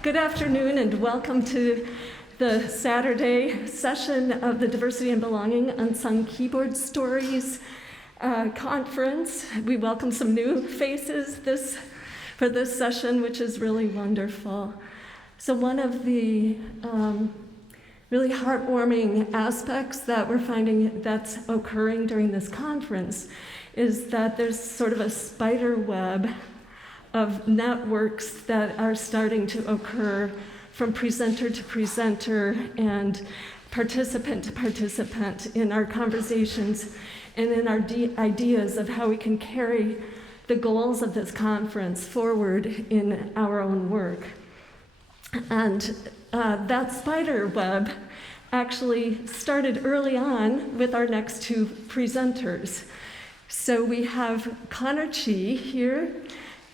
Good afternoon and welcome to the Saturday session of the Diversity and Belonging Unsung Keyboard Stories conference. We welcome some new faces for this session, which is really wonderful. So one of the really heartwarming aspects that we're finding that's occurring during this conference is that there's sort of a spider web of networks that are starting to occur from presenter to presenter and participant to participant in our conversations and in our ideas of how we can carry the goals of this conference forward in our own work. And that spider web actually started early on with our next two presenters. So we have Chee here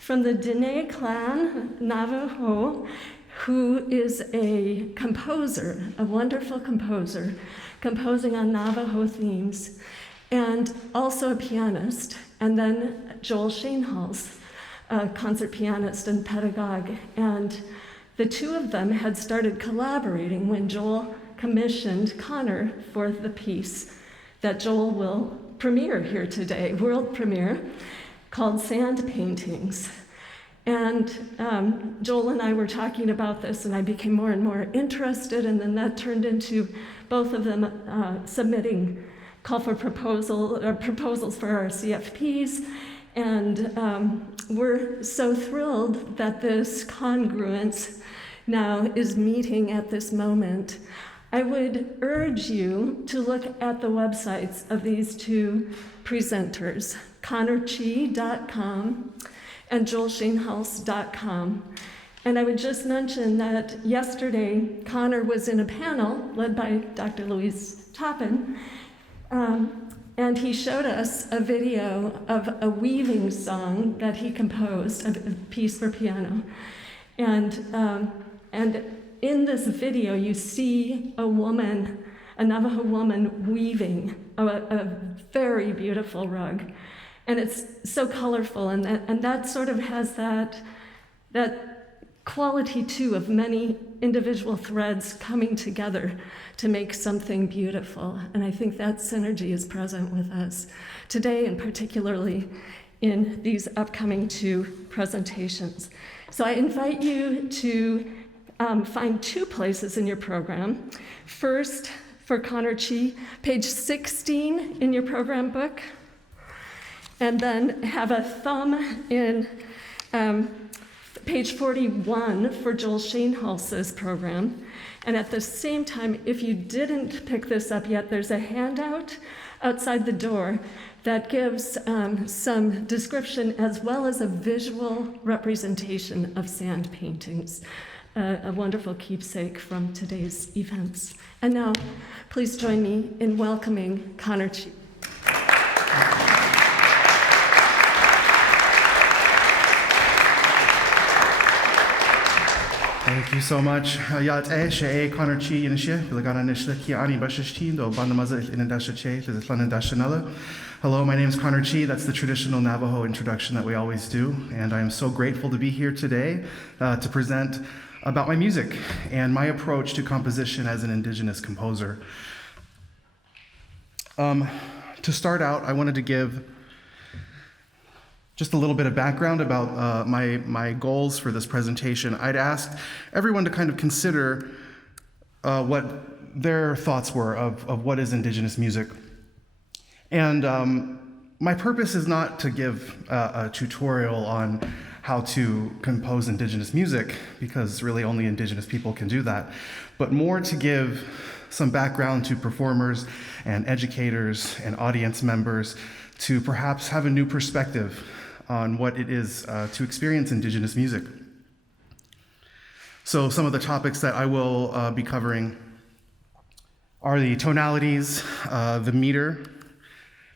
from the Diné clan, Navajo, who is a composer, a wonderful composer, composing on Navajo themes, and also a pianist. And then Joel Schoenhals, a concert pianist and pedagogue. And the two of them had started collaborating when Joel commissioned Connor for the piece that Joel will premiere here today, world premiere, called Sand Paintings. And Joel and I were talking about this, and I became more and more interested, and then that turned into both of them submitting call for proposals for our CFPs, and we're so thrilled that this congruence now is meeting at this moment. I would urge you to look at the websites of these two presenters, ConnorChee.com and JoelSchoenhals.com. And I would just mention that yesterday, Connor was in a panel led by Dr. Louise Toppin, and he showed us a video of a weaving song that he composed, a piece for piano. And in this video, you see a woman, a Navajo woman, weaving a very beautiful rug. And it's so colorful, and that sort of has that quality, too, of many individual threads coming together to make something beautiful. And I think that synergy is present with us today, and particularly in these upcoming two presentations. So I invite you to find two places in your program. First, for Chee, page 16 in your program book, and then have a thumb in page 41 for Joel Schoenhals' program. And at the same time, if you didn't pick this up yet, there's a handout outside the door that gives some description as well as a visual representation of sand paintings, a wonderful keepsake from today's events. And now, please join me in welcoming Chee. Thank you so much. Yat she Connor Chee inishe bilagana nishla ki ani bashishtin do bandamaza inandasha che to the flanandashanella. Hello, my name is Chee. That's the traditional Navajo introduction that we always do, and I am so grateful to be here today to present about my music and my approach to composition as an Indigenous composer. To start out, I wanted to give just a little bit of background about my goals for this presentation. I'd asked everyone to kind of consider what their thoughts were of what is Indigenous music. And my purpose is not to give a tutorial on how to compose Indigenous music, because really only Indigenous people can do that, but more to give some background to performers and educators and audience members to perhaps have a new perspective on what it is to experience Indigenous music. So some of the topics that I will be covering are the tonalities, the meter,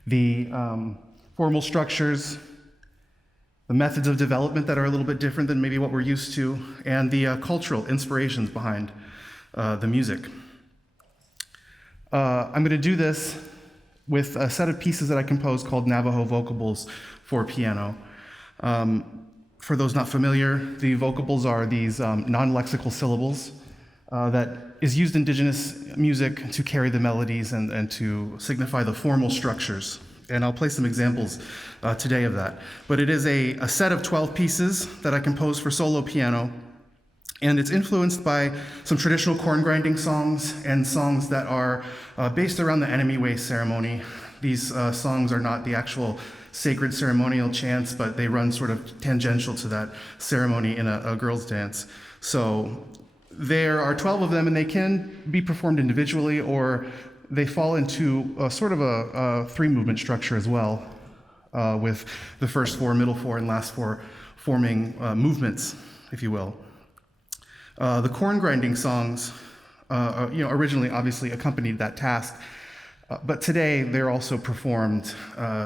the formal structures, the methods of development that are a little bit different than maybe what we're used to, and the cultural inspirations behind the music. I'm going to do this with a set of pieces that I composed called Navajo Vocables for piano. For those not familiar, the vocables are these non-lexical syllables that is used in Indigenous music to carry the melodies and to signify the formal structures. And I'll play some examples today of that. But it is a set of 12 pieces that I composed for solo piano, and it's influenced by some traditional corn grinding songs and songs that are based around the enemy way ceremony. These songs are not the actual sacred ceremonial chants, but they run sort of tangential to that ceremony in a girls' dance. So there are 12 of them, and they can be performed individually, or they fall into sort of a three-movement structure as well, with the first four, middle four, and last four forming movements, if you will. The corn grinding songs, originally obviously accompanied that task, but today they're also performed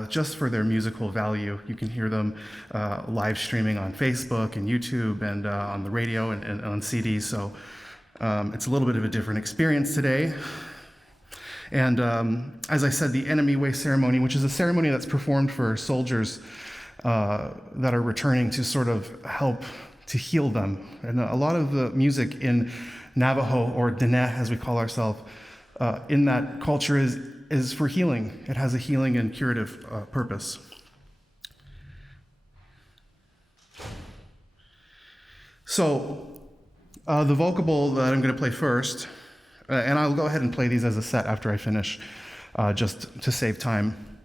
just for their musical value. You can hear them live streaming on Facebook and YouTube and on the radio and on CDs. So it's a little bit of a different experience today. And as I said, the enemy way ceremony, which is a ceremony that's performed for soldiers that are returning to sort of help to heal them. And a lot of the music in Navajo, or Dene as we call ourselves, in that culture is for healing. It has a healing and curative purpose. So the vocable that I'm going to play first, and I'll go ahead and play these as a set after I finish, just to save time.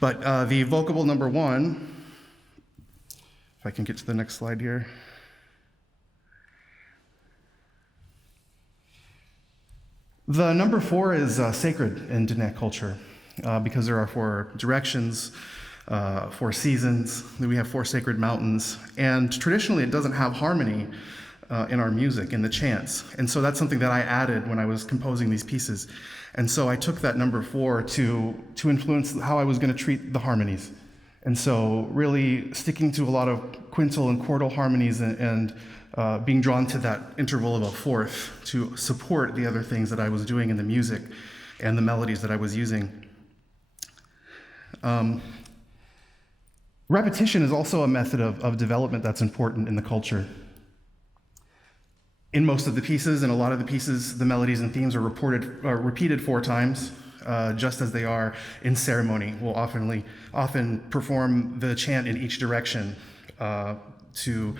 But the vocable number 1, if I can get to the next slide here. The number 4 is sacred in Dene culture because there are 4 directions, 4 seasons. We have 4 sacred mountains, and traditionally it doesn't have harmony in our music, in the chants. And so that's something that I added when I was composing these pieces. And so I took that number 4 to influence how I was going to treat the harmonies. And so really sticking to a lot of quintal and quartal harmonies and being drawn to that interval of a fourth to support the other things that I was doing in the music and the melodies that I was using. Repetition is also a method of development that's important in the culture. In most of the pieces, and a lot of the pieces, the melodies and themes are repeated 4 times, just as they are in ceremony. We'll often perform the chant in each direction to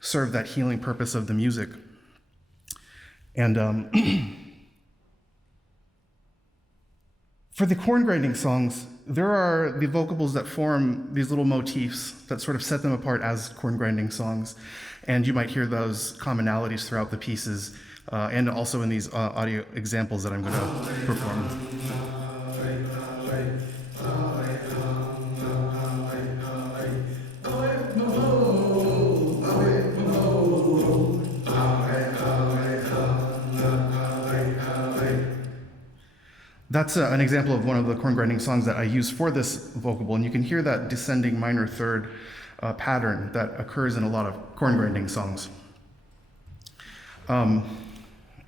serve that healing purpose of the music. And for the corn grinding songs, there are the vocables that form these little motifs that sort of set them apart as corn grinding songs. And you might hear those commonalities throughout the pieces and also in these audio examples that I'm going to perform. That's an example of one of the corn grinding songs that I use for this vocable, and you can hear that descending minor third pattern that occurs in a lot of corn grinding songs.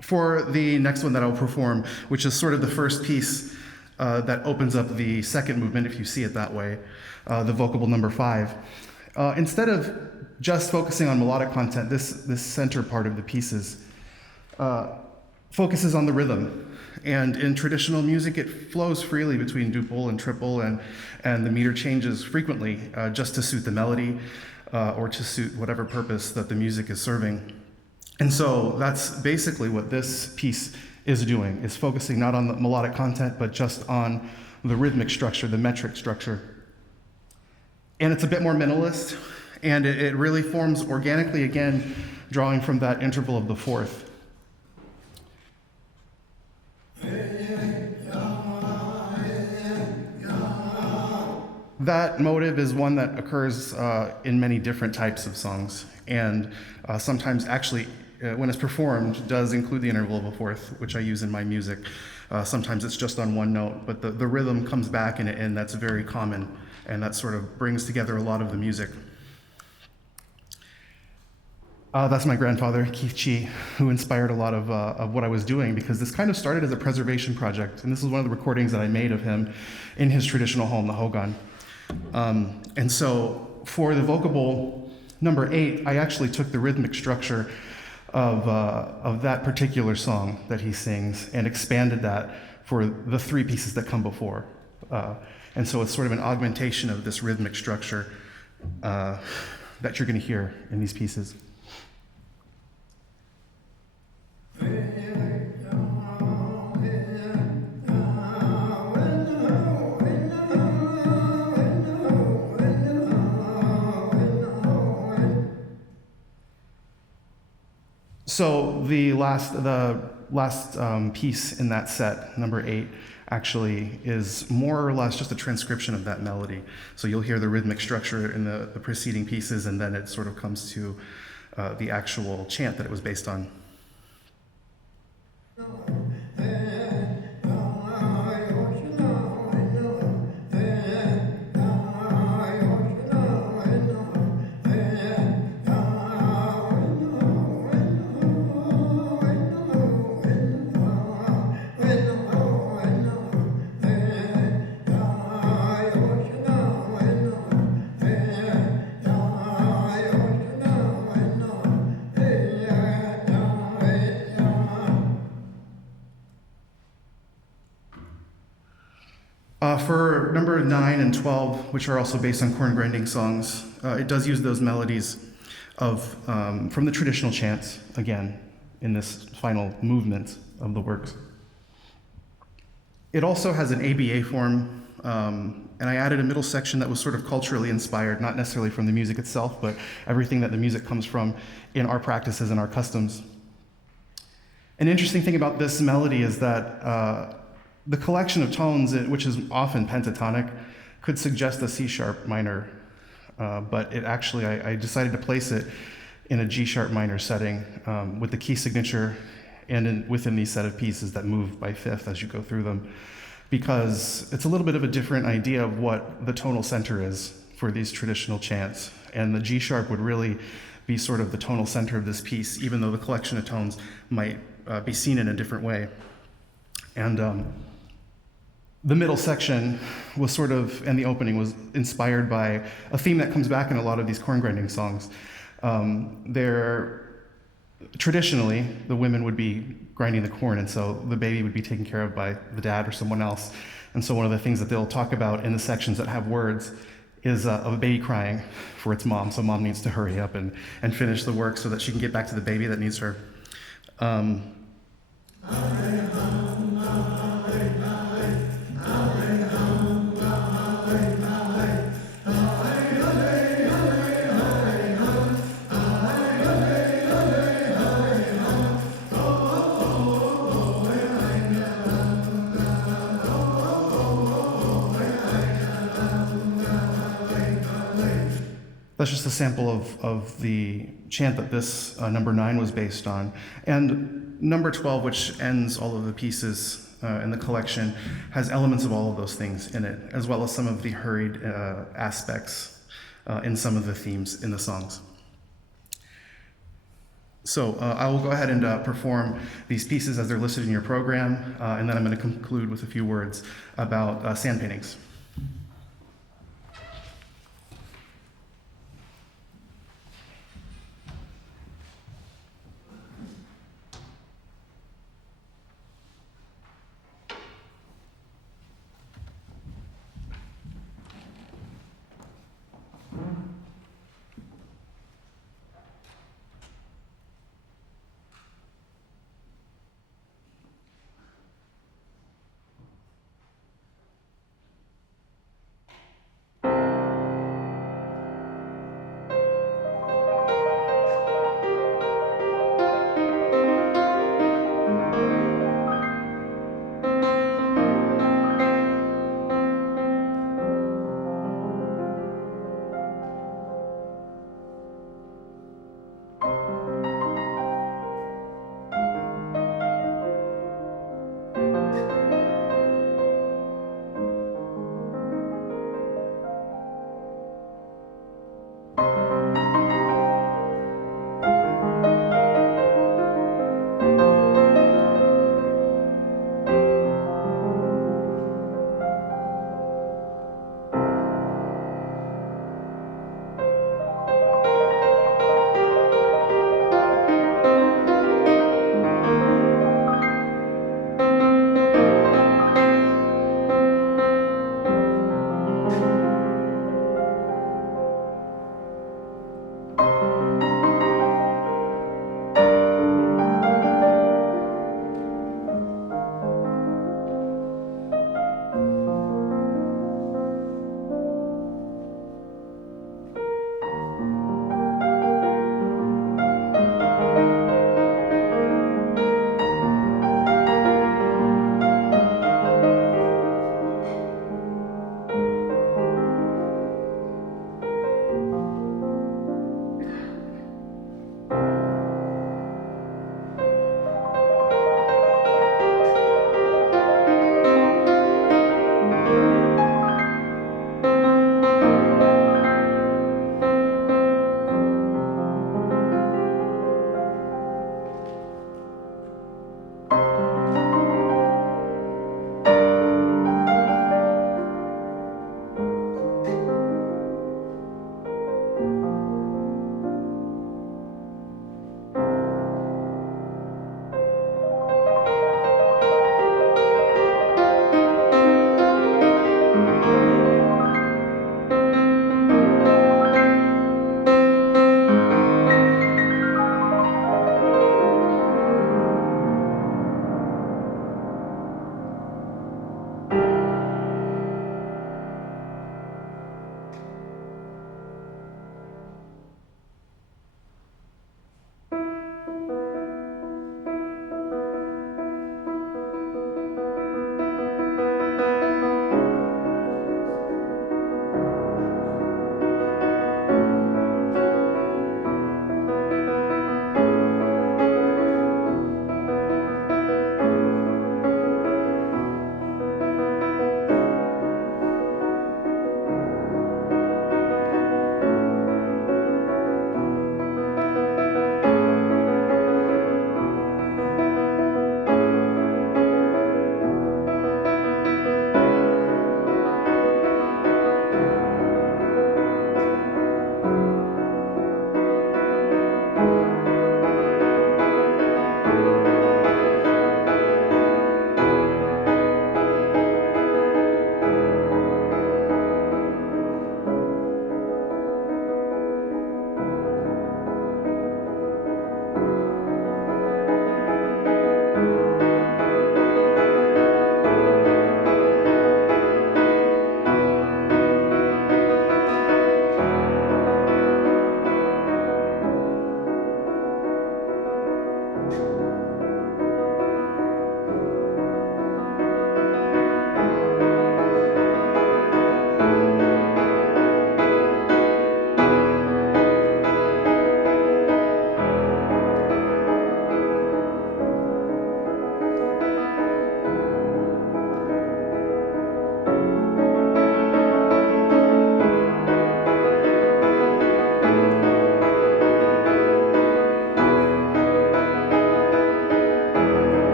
For the next one that I'll perform, which is sort of the first piece that opens up the second movement, if you see it that way, the vocable number 5. Instead of just focusing on melodic content, this center part of the pieces focuses on the rhythm. And in traditional music, it flows freely between duple and triple, and the meter changes frequently just to suit the melody or to suit whatever purpose that the music is serving. And so that's basically what this piece is doing, is focusing not on the melodic content, but just on the rhythmic structure, the metric structure. And it's a bit more minimalist, and it really forms organically, again, drawing from that interval of the fourth. That motive is one that occurs in many different types of songs, and sometimes actually, when it's performed, does include the interval of a fourth, which I use in my music. Sometimes it's just on one note, but the rhythm comes back, and that's very common, and that sort of brings together a lot of the music. That's my grandfather, Chee, who inspired a lot of what I was doing, because this kind of started as a preservation project, and this is one of the recordings that I made of him in his traditional home, the Hogan. And so for the vocable, number 8, I actually took the rhythmic structure of that particular song that he sings and expanded that for the 3 pieces that come before. And so it's sort of an augmentation of this rhythmic structure that you're going to hear in these pieces. So the last piece in that set, number 8, actually is more or less just a transcription of that melody. So you'll hear the rhythmic structure in the preceding pieces, and then it sort of comes to the actual chant that it was based on. For number 9 and 12, which are also based on corn grinding songs, it does use those melodies from the traditional chants, again, in this final movement of the works. It also has an ABA form, and I added a middle section that was sort of culturally inspired, not necessarily from the music itself, but everything that the music comes from in our practices and our customs. An interesting thing about this melody is that the collection of tones, which is often pentatonic, could suggest a C-sharp minor, but it actually, I decided to place it in a G-sharp minor setting with the key signature and within these set of pieces that move by fifth as you go through them, because it's a little bit of a different idea of what the tonal center is for these traditional chants. And the G-sharp would really be sort of the tonal center of this piece, even though the collection of tones might be seen in a different way. And the middle section was sort of, and the opening was inspired by a theme that comes back in a lot of these corn grinding songs. Traditionally, the women would be grinding the corn, and so the baby would be taken care of by the dad or someone else. And so one of the things that they'll talk about in the sections that have words is of a baby crying for its mom. So mom needs to hurry up and finish the work so that she can get back to the baby that needs her. That's just a sample of the chant that this number 9 was based on. And number 12, which ends all of the pieces in the collection, has elements of all of those things in it, as well as some of the hurried aspects in some of the themes in the songs. So I will go ahead and perform these pieces as they're listed in your program, and then I'm going to conclude with a few words about sand paintings.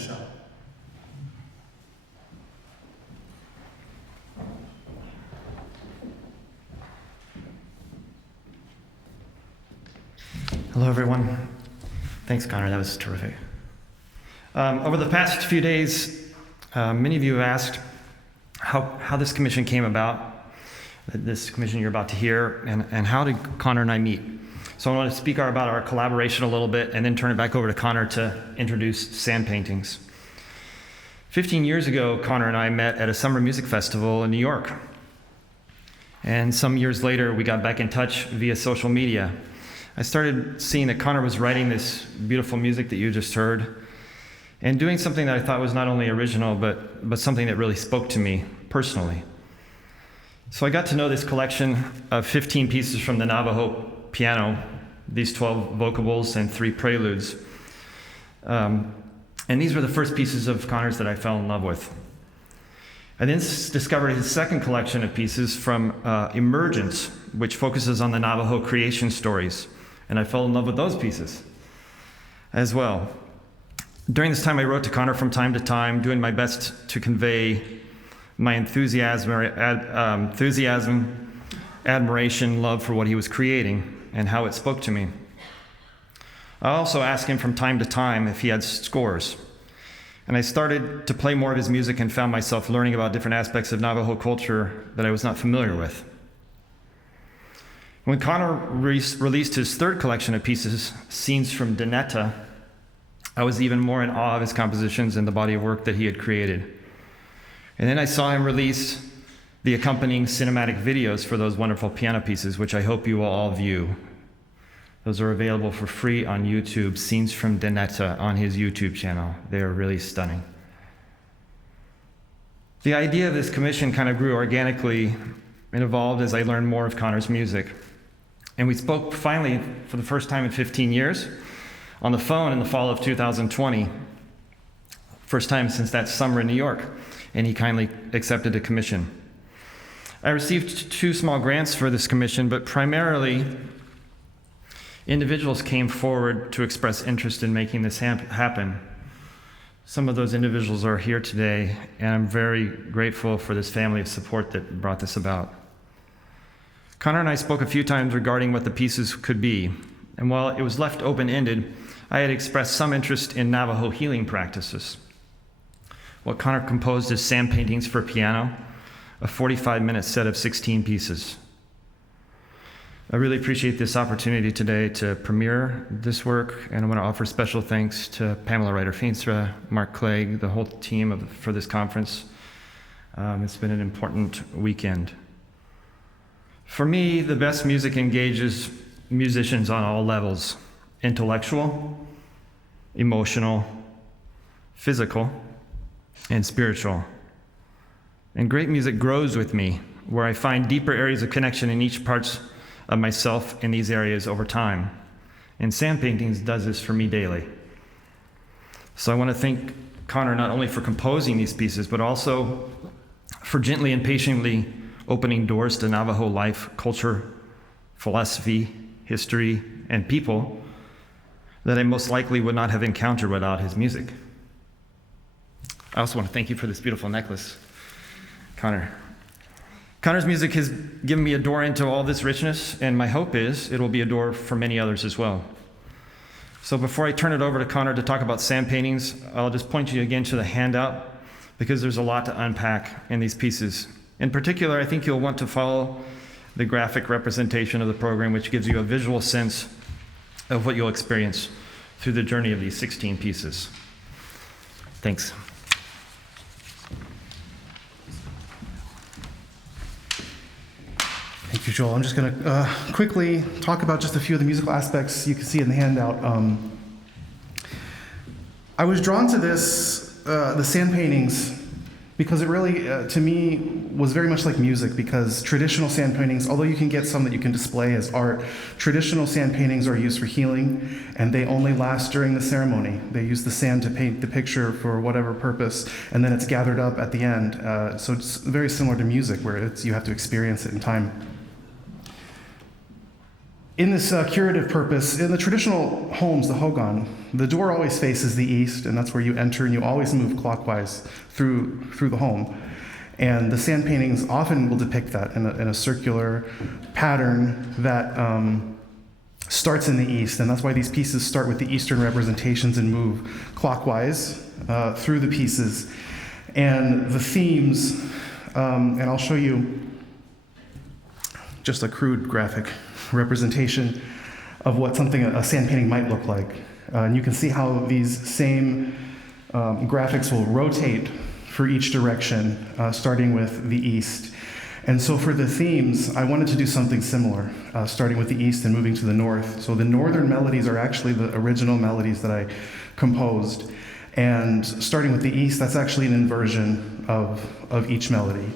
Michelle. Hello, everyone. Thanks, Connor. That was terrific. Over the past few days, many of you have asked how this commission came about, this commission you're about to hear, and how did Connor and I meet. So I want to speak about our collaboration a little bit and then turn it back over to Connor to introduce sand paintings. 15 years ago, Connor and I met at a summer music festival in New York. And some years later, we got back in touch via social media. I started seeing that Connor was writing this beautiful music that you just heard and doing something that I thought was not only original, but something that really spoke to me personally. So I got to know this collection of 15 pieces from the Navajo piano, these 12 vocables and 3 preludes. And these were the first pieces of Connor's that I fell in love with. I then discovered his second collection of pieces from Emergence, which focuses on the Navajo creation stories. And I fell in love with those pieces as well. During this time, I wrote to Connor from time to time, doing my best to convey my enthusiasm, admiration, love for what he was creating and how it spoke to me. I also asked him from time to time if he had scores. And I started to play more of his music and found myself learning about different aspects of Navajo culture that I was not familiar with. When Connor released his third collection of pieces, Scenes from Deneta, I was even more in awe of his compositions and the body of work that he had created. And then I saw him release the accompanying cinematic videos for those wonderful piano pieces, which I hope you will all view. Those are available for free on YouTube, Scenes from Deneta on his YouTube channel. They are really stunning. The idea of this commission kind of grew organically and evolved as I learned more of Connor's music. And we spoke finally for the first time in 15 years on the phone in the fall of 2020. First time since that summer in New York. And he kindly accepted a commission. I received 2 small grants for this commission, but primarily individuals came forward to express interest in making this happen. Some of those individuals are here today, and I'm very grateful for this family of support that brought this about. Connor and I spoke a few times regarding what the pieces could be, and while it was left open-ended, I had expressed some interest in Navajo healing practices. What Connor composed is sand paintings for piano, a 45-minute set of 16 pieces. I really appreciate this opportunity today to premiere this work, and I want to offer special thanks to Pamela Ryder-Feenstra, Mark Clegg, the whole team for this conference. It's been an important weekend. For me, the best music engages musicians on all levels: intellectual, emotional, physical, and spiritual. And great music grows with me, where I find deeper areas of connection in each parts of myself in these areas over time. And sand paintings does this for me daily. So I want to thank Connor not only for composing these pieces, but also for gently and patiently opening doors to Navajo life, culture, philosophy, history, and people that I most likely would not have encountered without his music. I also want to thank you for this beautiful necklace, Connor. Connor's music has given me a door into all this richness, and my hope is it will be a door for many others as well. So before I turn it over to Connor to talk about sand paintings, I'll just point you again to the handout, because there's a lot to unpack in these pieces. In particular, I think you'll want to follow the graphic representation of the program, which gives you a visual sense of what you'll experience through the journey of these 16 pieces. Thanks. Thank you, Joel. I'm just going to quickly talk about just a few of the musical aspects you can see in the handout. I was drawn to this, the sand paintings, because it really, to me, was very much like music, because traditional sand paintings, although you can get some that you can display as art, traditional sand paintings are used for healing, and they only last during the ceremony. They use the sand to paint the picture for whatever purpose, and then it's gathered up at the end. So it's very similar to music, where you have to experience it in time. in this curative purpose, in the traditional homes, the Hogan, the door always faces the east, and that's where you enter, and you always move clockwise through the home. And the sand paintings often will depict that in a circular pattern that starts in the east, and that's why these pieces start with the eastern representations and move clockwise through the pieces. And the themes, and I'll show you just a crude graphic representation of what a sand painting might look like. And you can see how these same graphics will rotate for each direction, starting with the east. And so for the themes, I wanted to do something similar, starting with the east and moving to the north. So the northern melodies are actually the original melodies that I composed. And starting with the east, that's actually an inversion of each melody.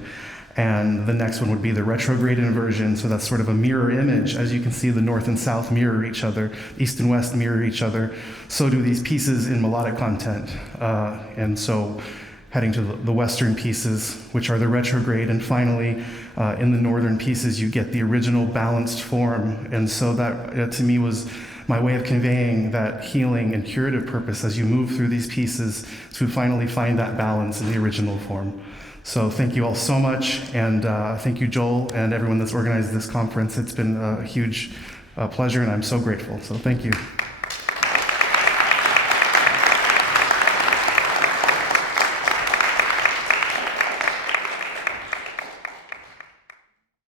And the next one would be the retrograde inversion, so that's sort of a mirror image. As you can see, the north and south mirror each other, east and west mirror each other. So do these pieces in melodic content. And so heading to the western pieces, which are the retrograde, and finally, in the northern pieces, you get the original balanced form. And so that, to me, was my way of conveying that healing and curative purpose as you move through these pieces to finally find that balance in the original form. So thank you all so much, and thank you, Joel, and everyone that's organized this conference. It's been a huge pleasure, and I'm so grateful. So thank you.